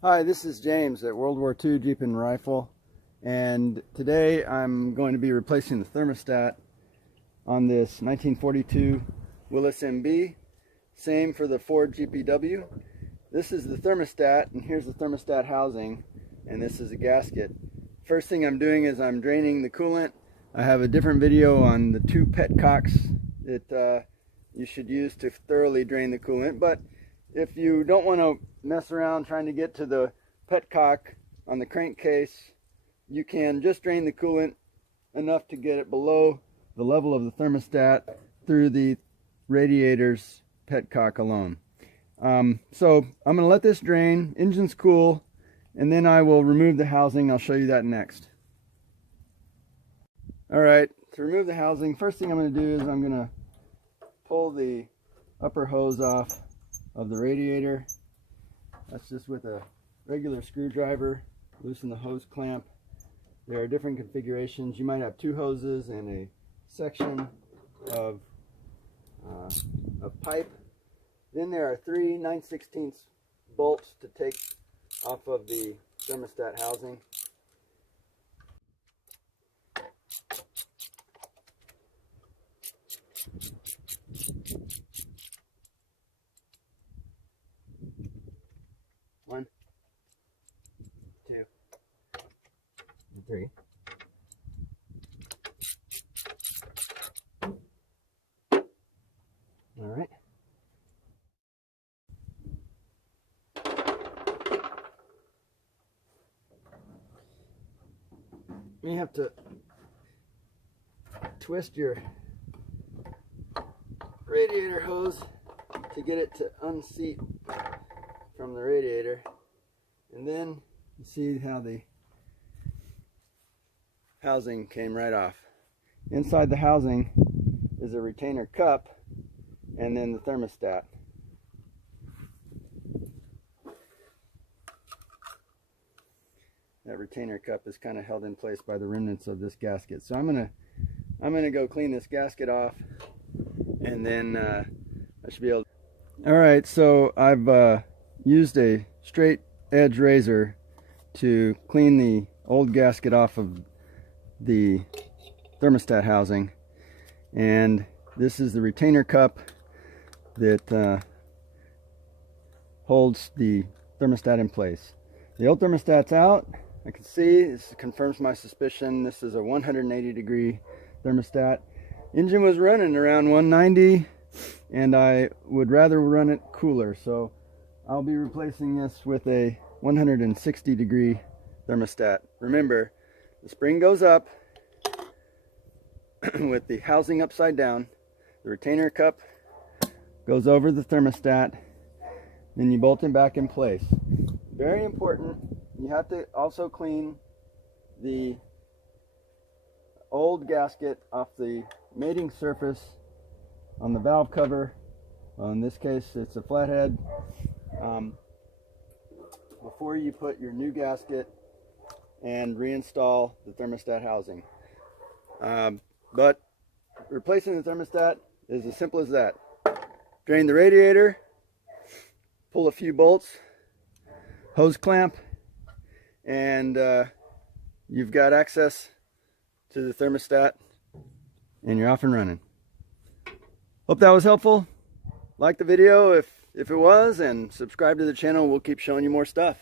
Hi, this is James at World War II Jeep and Rifle, and today I'm going to be replacing the thermostat on this 1942 Willys MB. Same for the Ford GPW. This is the thermostat, and here's the thermostat housing, and this is a gasket. First thing I'm doing is I'm draining the coolant. I have a different video on the two petcocks that you should use to thoroughly drain the coolant, but if you don't want to mess around trying to get to the petcock on the crankcase, you can just drain the coolant enough to get it below the level of the thermostat through the radiator's petcock alone. So I'm going to let this drain, engine's cool, and then I will remove the housing. I'll show you that next. Alright, to remove the housing, first thing I'm going to do is I'm going to pull the upper hose off of the radiator. That's just with a regular screwdriver. Loosen the hose clamp. There are different configurations. You might have two hoses and a section of pipe. Then there are three 9/16 bolts to take off of the thermostat housing. One, two, and three. All right. You have to twist your radiator hose to get it to unseat from the radiator, and then you see how the housing came right off. Inside the housing is a retainer cup and then the thermostat. That retainer cup is kind of held in place by the remnants of this gasket. So I'm gonna go clean this gasket off, and then I should be able to... Alright, so I've used a straight edge razor to clean the old gasket off of the thermostat housing, and this is the retainer cup that holds the thermostat in place. The old thermostat's out. I can see this confirms my suspicion. This is a 180-degree thermostat. Engine was running around 190, and I would rather run it cooler, so I'll be replacing this with a 160-degree thermostat. Remember, the spring goes up with the housing upside down. The retainer cup goes over the thermostat, then you bolt it back in place. Very important, you have to also clean the old gasket off the mating surface on the valve cover. Well, in this case it's a flathead. Before you put your new gasket and reinstall the thermostat housing. But replacing the thermostat is as simple as that. Drain the radiator, pull a few bolts, hose clamp, and you've got access to the thermostat, and you're off and running. Hope that was helpful. Like the video if it was, and subscribe to the channel. We'll keep showing you more stuff.